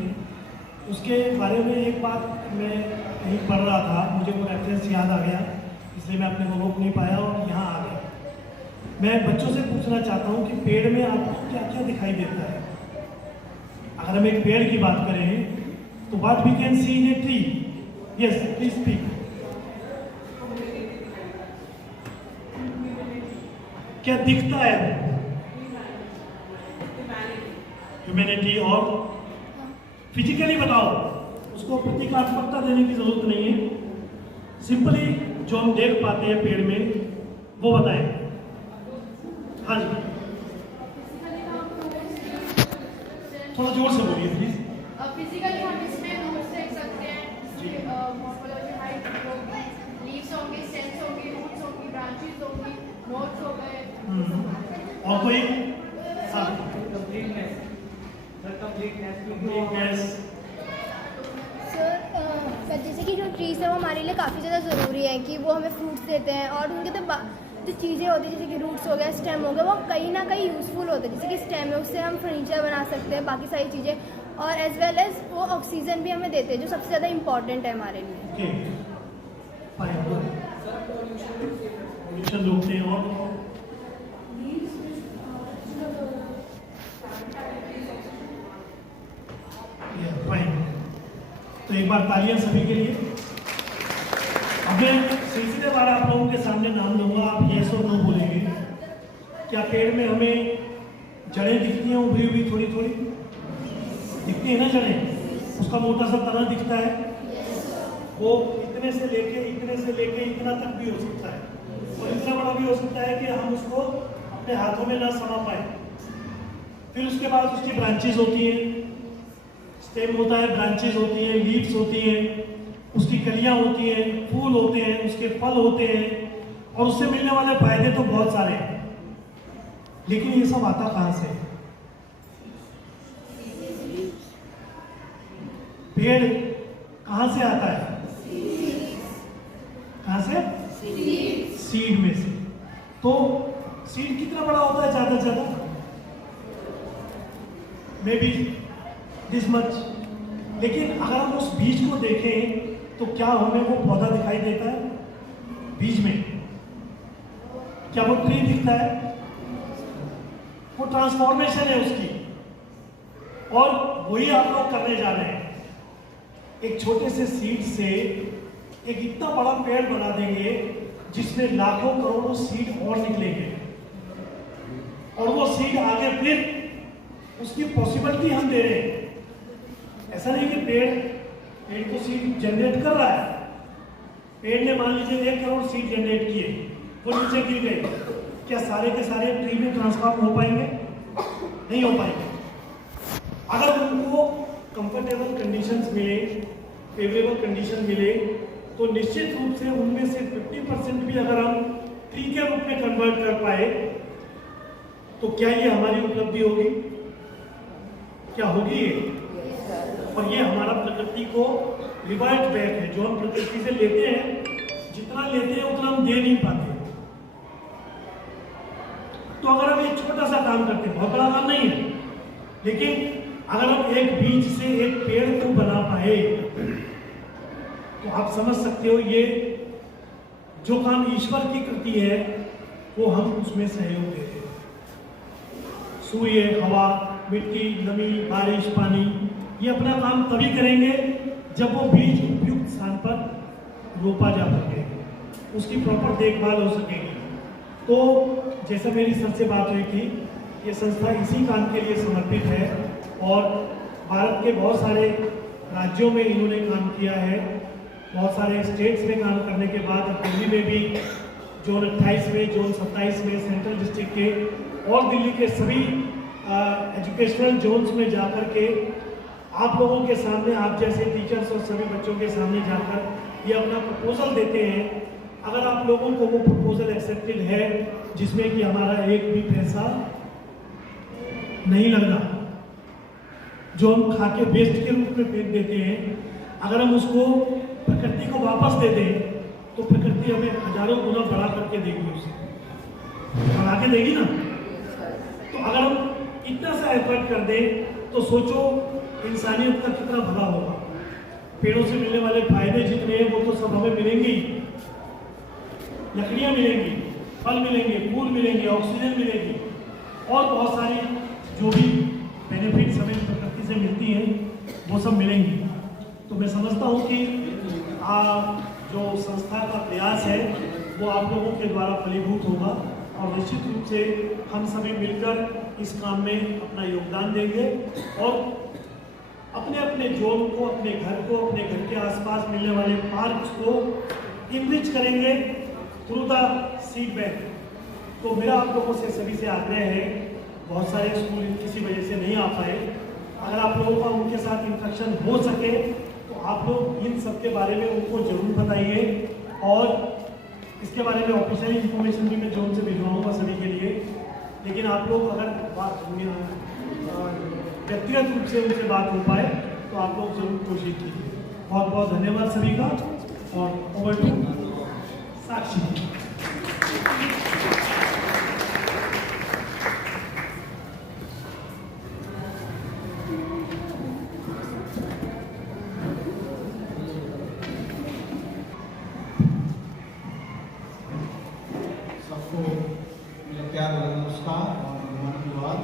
उसके बारे में एक बात मैं कहीं पढ़ रहा था, मुझे वो रेफरेंस याद आ गया, इसलिए मैं अपने को रोक नहीं पाया और यहाँ आ गया। मैं बच्चों से पूछना चाहता हूँ कि पेड़ में आपको क्या क्या दिखाई देता है। अगर हम एक पेड़ की बात करें तो what we can see in a tree? Yes, please speak. क्या दिखता है? ह्यूमैनिटी। और फिजिकली बताओ, उसको प्रतीकात्मकता देने की जरूरत नहीं है, सिंपली जो हम देख पाते हैं पेड़ में वो बताएं। हाँ जी, थोड़ा जोर से बोलिए प्लीज। फिजिकली हम इसमें रूट्स देख सकते हैं, मॉर्फोलॉजी, हाइट होगी, लीव्स होंगे, स्टेम्स होंगी, रूट्स होंगी, ब्रांचेस होंगी, नोड्स हो गए। और कोई? हाँ, सर जैसे कि जो ट्रीज है वो हमारे लिए काफ़ी ज़्यादा ज़रूरी है कि वो हमें फ्रूट्स देते हैं, और उनके तो जो चीज़ें होती हैं जैसे कि रूट्स हो गया, स्टेम हो गया, वो कहीं ना कहीं यूज़फुल होते हैं। जैसे कि स्टेम है, उससे हम फर्नीचर बना सकते हैं, बाकी सारी चीज़ें, और एज वेल एज वो ऑक्सीजन भी हमें देते हैं, जो सबसे ज़्यादा इम्पॉर्टेंट है हमारे लिए। पोल्यूशन रोकते हैं। और तो एक बार तालियां सभी के लिए। अब मैं सिलसिलेवार आप लोगों के सामने नाम लूंगा, आप येस और नो बोलेंगे। क्या पेड़ में हमें जड़ें दिखती हैं उभरी हुई, थोड़ी थोड़ी दिखती है ना जड़ें? उसका मोटा सा तना दिखता है, वो इतने से लेके इतना तक भी हो सकता है, और इतना बड़ा भी हो सकता है कि हम उसको अपने हाथों में ना समा पाए। फिर उसके बाद उसकी ब्रांचेज होती हैं, स्टेम होता है, ब्रांचेज होती हैं, लीव्स होती हैं, उसकी कलियां होती हैं, फूल होते हैं, उसके फल होते हैं, और उससे मिलने वाले फायदे तो बहुत सारे हैं। लेकिन ये सब आता कहाँ से? पेड़ कहाँ से आता है? कहाँ से? सीड में से। तो सीड कितना बड़ा होता है? ज़्यादा ज़्यादा, मे बी दिस मच। लेकिन अगर हम उस बीज को देखें तो क्या हमें वो पौधा दिखाई देता है? बीज में क्या वो ट्री दिखता है? वो ट्रांसफॉर्मेशन है उसकी, और वही आप लोग करने जा रहे हैं। एक छोटे से सीड से एक इतना बड़ा पेड़ बना देंगे जिसमें लाखों करोड़ों सीड और निकलेंगे, और वो सीड आगे फिर उसकी पॉसिबिलिटी हम दे रहे हैं। ऐसा नहीं कि पेड़ तो सीड जनरेट कर रहा है। पेड़ ने मान लीजिए 1 करोड़ सीड जनरेट किए, वो नीचे गिर गए, क्या सारे के सारे ट्री में ट्रांसफॉर्म हो पाएंगे? नहीं हो पाएंगे। अगर उनको कंफर्टेबल कंडीशंस मिले, फेवरेबल कंडीशन मिले, तो निश्चित रूप से उनमें से 50% भी अगर हम ट्री के रूप में कन्वर्ट कर पाए तो क्या ये हमारी उपलब्धि होगी? क्या होगी ये? और ये हमारा प्रकृति को रिवर्ट बैक है। जो हम प्रकृति से लेते हैं, जितना लेते हैं उतना हम दे नहीं पाते। तो अगर हम एक छोटा सा काम करते हैं, बहुत बड़ा काम नहीं है, लेकिन अगर हम एक बीज से एक पेड़ को बना पाए तो आप समझ सकते हो ये जो काम ईश्वर की कृति है वो हम उसमें सहयोग देते हैं। सूर्य, हवा, मिट्टी, नमी, बारिश, पानी, ये अपना काम तभी करेंगे जब वो बीज उपयुक्त स्थान पर रोपा जा सके, उसकी प्रॉपर देखभाल हो सकेगी। तो जैसा मेरी सर से बात हुई थी, ये संस्था इसी काम के लिए समर्पित है, और भारत के बहुत सारे राज्यों में इन्होंने काम किया है। बहुत सारे स्टेट्स में काम करने के बाद अब दिल्ली में भी जोन 28 में, जोन 27 में, सेंट्रल डिस्ट्रिक्ट के और दिल्ली के सभी एजुकेशनल जोन्स में जाकर के आप लोगों के सामने, आप जैसे टीचर्स और सभी बच्चों के सामने जाकर ये अपना प्रपोजल देते हैं। अगर आप लोगों को वो प्रपोजल एक्सेप्टेड है जिसमें कि हमारा एक भी पैसा नहीं लग रहा, जो हम खा के वेस्ट के रूप में फेंक देते हैं, अगर हम उसको प्रकृति को वापस दे दें तो प्रकृति हमें हजारों गुना बढ़ा करके देगी, उसे बढ़ा के देगी ना। तो अगर हम इतना सा एफर्ट कर दें तो सोचो इंसानियत का कितना भला होगा। पेड़ों से मिलने वाले फायदे जितने हैं वो तो सब हमें मिलेंगे, लकड़ियाँ मिलेंगी, फल मिलेंगे, फूल मिलेंगे, ऑक्सीजन मिलेगी, और बहुत सारी जो भी बेनिफिट्स हमें प्रकृति से मिलती हैं वो सब मिलेंगी। तो मैं समझता हूँ कि जो संस्था का प्रयास है वो आप लोगों के द्वारा फलीभूत होगा, और निश्चित रूप से हम सभी मिलकर इस काम में अपना योगदान देंगे, और अपने अपने जोन को, अपने घर को, अपने घर के आसपास मिलने वाले पार्क्स को इनरिच करेंगे थ्रू द सीड बैंक। तो मेरा आप लोगों से सभी से आग्रह है, बहुत सारे स्कूल किसी वजह से नहीं आ पाए, अगर आप लोगों का उनके साथ इंटरेक्शन हो सके तो आप लोग इन सब के बारे में उनको जरूर बताइए, और इसके बारे में ऑफिशियल इंफॉर्मेशन भी मैं जोन से भिजवाऊंगा सभी के लिए। लेकिन आप लोग अगर व्यक्तिगत रूप से उनसे बात हो पाए तो आप लोग जरूर कोशिश कीजिए। बहुत बहुत धन्यवाद सभी का, और ओवर टू साक्षी। प्यार भरा नमस्कार और धन्यवाद।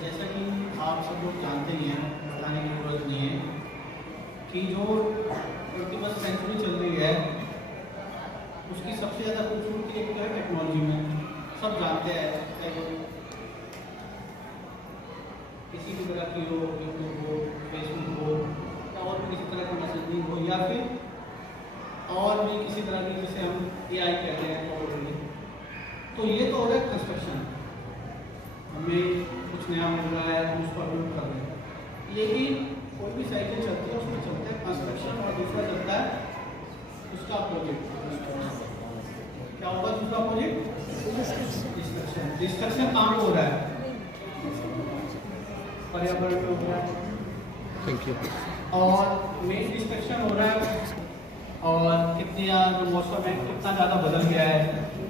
जैसा कि आप सब लोग जानते ही हैं, बताने की जरूरत नहीं है कि जो 21st सेंचुरी चल रही है उसकी सबसे ज़्यादा खूबसूरती एक तो है टेक्नोलॉजी में। सब जानते हैं, चाहे किसी भी तरह की हो, यूट्यूब हो, फेसबुक हो, या और भी किसी तरह की मैसेजिंग हो, या फिर और भी किसी तरह की जिसे हम AI कहते हैं। तो ये तो हो रहा है कंस्ट्रक्शन, हमें कुछ नया मिल रहा है, हम उसको अपलोड कर रहे हैं। लेकिन कोई भी साइकिल चलती है उसमें चलता है कंस्ट्रक्शन, और दूसरा चलता है उसका प्रोजेक्ट। क्या होगा दूसरा प्रोजेक्ट? डिस्ट्रक्शन। डिस्ट्रक्शन कहाँ हो रहा है? पर्यावरण में हो रहा है। Thank you. और मेन डिस्ट्रक्शन हो रहा है, और कितनी जो मौसम है कितना ज़्यादा बदल गया है,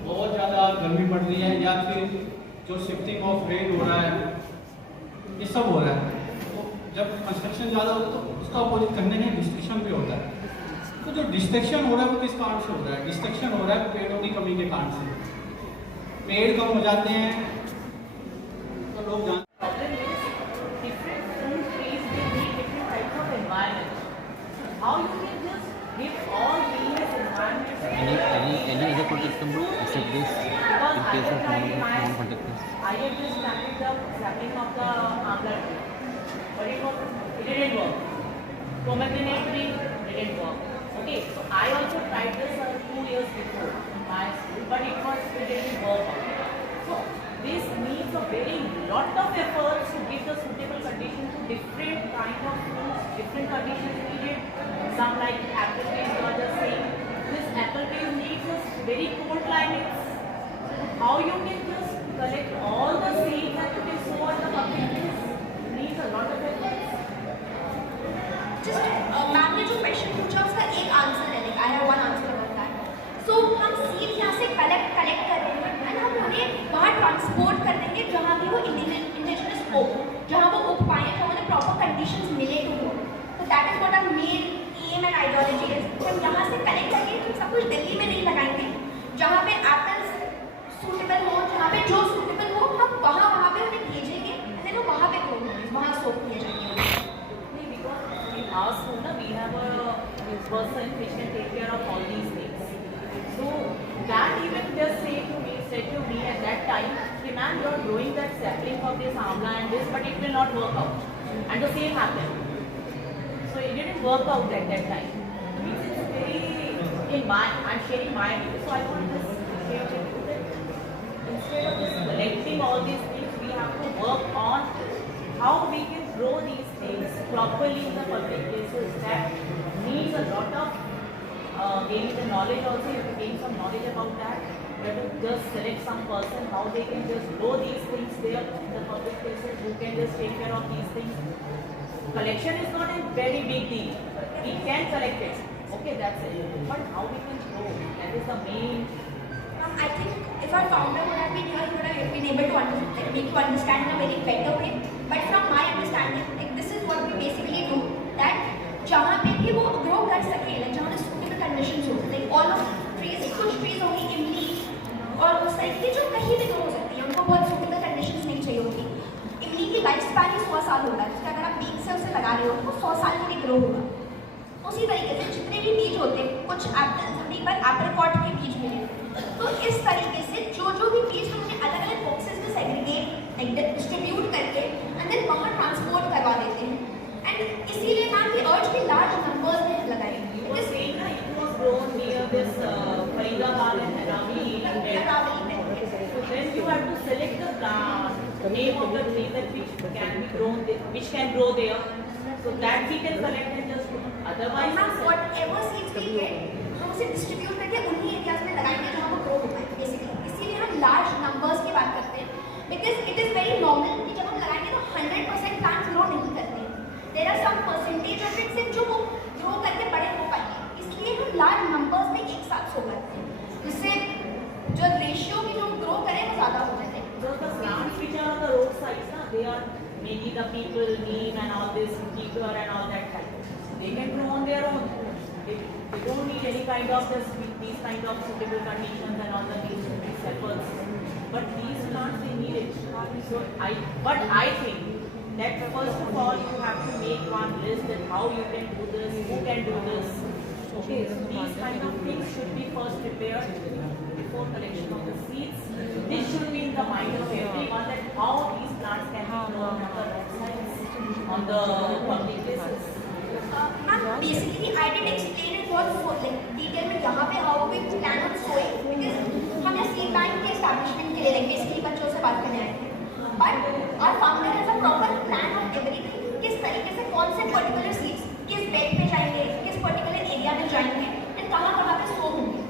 बहुत ज़्यादा गर्मी पड़ रही है, या फिर जो शिफ्टिंग ऑफ रेट हो रहा है, ये सब हो रहा है। तो जब कंस्ट्रक्शन ज़्यादा होता है तो उसका अपोजिट करने में डिस्ट्रक्शन भी होता है। तो जो डिस्ट्रक्शन हो रहा है वो किस कारण से हो रहा है? डिस्ट्रक्शन हो रहा है पेड़ों की कमी के कारण से। पेड़ कम हो जाते हैं तो लोग जान problem is different fruit trees will need different types of environment. How you can just give all these environments? Any other product can do except this in case of non-contact this? I have just started the sampling of the amla tree, but it didn't work. Pomegranate tree didn't work. Okay, so I also tried this 2 years before in my school, but it didn't work. So this needs a very lot of efforts to give the suitable conditions to different kind of fruits, different conditions needed. Some like apple trees, you are just saying, this apple tree needs a very cold climates. How you can just collect all the seeds and put it so on the public place needs a lot of efforts. Ma'am ने जो question पूछा उसका एक answer है, I have one answer about that. So हम seeds यहाँ से collect कर रहे हैं एंड हम उन्हें वहाँ ट्रांसपोर्ट कर देंगे जहाँ भी वो इंडिजिनस हो, जहाँ वो उग पाए, जहाँ उन्हें प्रॉपर कंडीशंस मिले तो हो। तो that is what our main aim and ideology is. हम यहाँ से कलेक्ट करके हम सब कुछ दिल्ली में नहीं लगाएंगे, जहाँ पे एप्पल्स सूटेबल हो, जहाँ पे जो सूटेबल हो हम वहाँ पे उन्हें भेजेंगे एंड देन वो वहाँ पे ग्रो होंगे, वहाँ सोप किए जाएंगे। In our school, we have a person which can take care of all these things. So that even just said to me at that time, "Hey man, you are growing that sapling of this amla and this, but it will not work out." And the same happened. So it didn't work out at that time. Which is very I'm sharing my view. So I want to just share with you that instead of just collecting all these things, we have to work on how we can grow these things properly in the public places. That needs a lot of gaining the knowledge also. You have to gain some knowledge about that. You have to just select some person how they can just grow these things there in the public places, who can just take care of these things. Collection is not a very big deal. We can collect it. Okay, that's it. But how we can grow, that is the main. I think if our founder would have been here, he would have been able to make you understand in a very better way. But from my understanding, like, this is what we basically do. That जहाँ पे भी वो grow कर सके, like जहाँ पे suitable conditions हो, like all of trees, कुछ trees होंगी इमली और उस टाइप की जो कहीं भी grow हो सकती है, उनको बहुत suitable conditions नहीं चाहिए होगी। इमली की लाइफ स्पैन ही 100 साल होता है, उसका अगर आप बीज से उसे लगा रहे हो तो 100 साल के लिए ग्रो होगा। उसी तरीके से जितने भी बीज होते हैं, कुछ एप्पल पर एप्रिकॉट के बीज मिले, तो इस तरीके से जो भी बीज हम उन्हें अलग अलग बॉक्सेस में सेग्रीगेट डिस्ट्रीब्यूट करके एंड देन वहाँ ट्रांसपोर्ट करवा देते हैं। एंड इसीलिए मैम की अर्ज भी लार्ज नंबर्स में लगाई हुई है। Was saying that it was grown near this Faridabad and Aravali. So then you have to select the plant, the name of the tree that which can grow there, so that we can collect and just grow. Otherwise, ma'am whatever seeds we get, हम उसे distribute करके उन्हीं areas में लगाएंगे जहाँ वो grow होता है बेसिकली। इसीलिए हम लार्ज नंबर्स की बात करते हैं, because it is very normal कि जब हम लगाएंगे तो 100% प्लांट्स ग्रो नहीं करते हैं। There are some percentage of it से जो वो ग्रो करके बड़े हो पाएंगे, इसलिए हम लार्ज नंबर्स में एक साथ सो करते हैं, जिससे जो रेशियो भी जो ग्रो करें वो ज़्यादा हो जाते हैं। So the plants which are on the roadsides, they are maybe the people, neem and all this, jikar and all that type. They can grow on their own. They don't need any kind of these kind of suitable conditions and all the these efforts. But these plants, they need it. So I think that first of all you have to make one list that how you can do this, who can do this. Okay, so these kind of things should be first prepared before collection of the seeds. This should be in the mind of everyone that how these plants can be grown on the roadsides, on the public places. Ma'am basically I did explain it बहुत detail में यहाँ पे how we plan on sowing, because हम यहाँ seed bank के establishment के लिए like basically बच्चों से बात करने आए थे, but our founder has a proper plan of everything, किस तरीके से कौन से पर्टिकुलर सीड्स किस बेड पे जाएंगे, किस पर्टिकुलर एरिया में जाएंगे एंड कहाँ पे सो होंगे।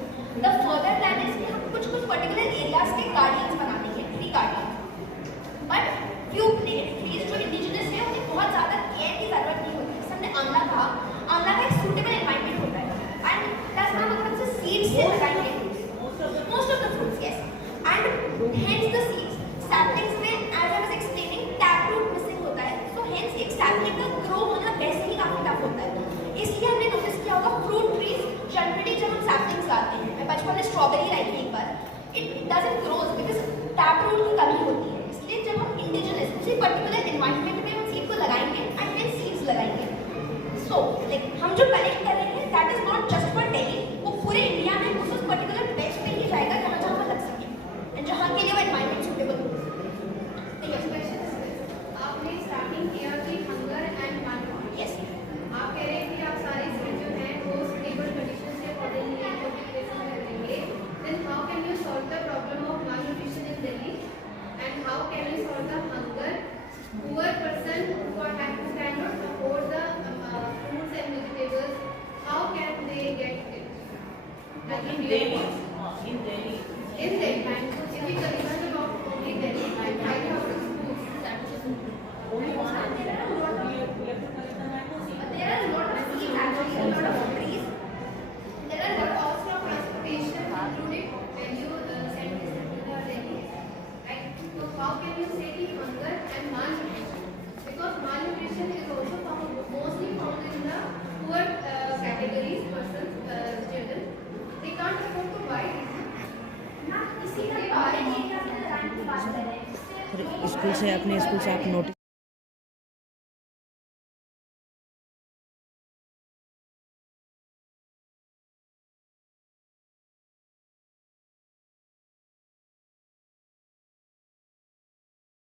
द फर्दर प्लान इज कि हम कुछ पर्टिकुलर एरियाज के गार्डियंस बना देंगे, tree guardians, but few trees जो इंडिजिनस है उन्हें बहुत ज़्यादा केयर की ज़रूरत नहीं होती। हमने आंवला का एक सूटेबल एनवायरनमेंट होता है एंड प्लस हम अगर से सीड्स से लगाएंगे most of the fruits, yes, and hence the like हम जो कलेक्ट कर रहे हैं that is not just for Delhi, वो पूरे इंडिया में उस पर्टिकुलर बेच पे ही जाएगा जहाँ जहाँ पर लग सके एंड जहाँ के लिए वो एनवायरमेंट सुटेबल हो। आपने स्टार्टिंग किया कि हंगर एंड malnutrition। यस आप कह रहे हैं कि आप सारे स्किल जो हैं वो स्टेबल कंडीशन से पौधे लिए प्लेसेस में रहेंगे, then how can you solve the problem of malnutrition in Delhi and how can you solve the hunger poor person who cannot afford the fruits and vegetables, how can they get it? In Delhi, in Delhi. In Delhi, if we consider about only Delhi and 5,000 schools, that is Only one answer. We have to collect the mango seed. there are a lot of seeds actually, a lot of trees. There are but also transportation included when you send this to the Delhi, right? So how can you say the hunger and malnutrition? Because malnutrition is also found mostly found in the poor categories, persons, children. They can't afford to buy it. इसी का बारे में हम बात कर रहे हैं। School से अपने स्कूल से आप नोटिस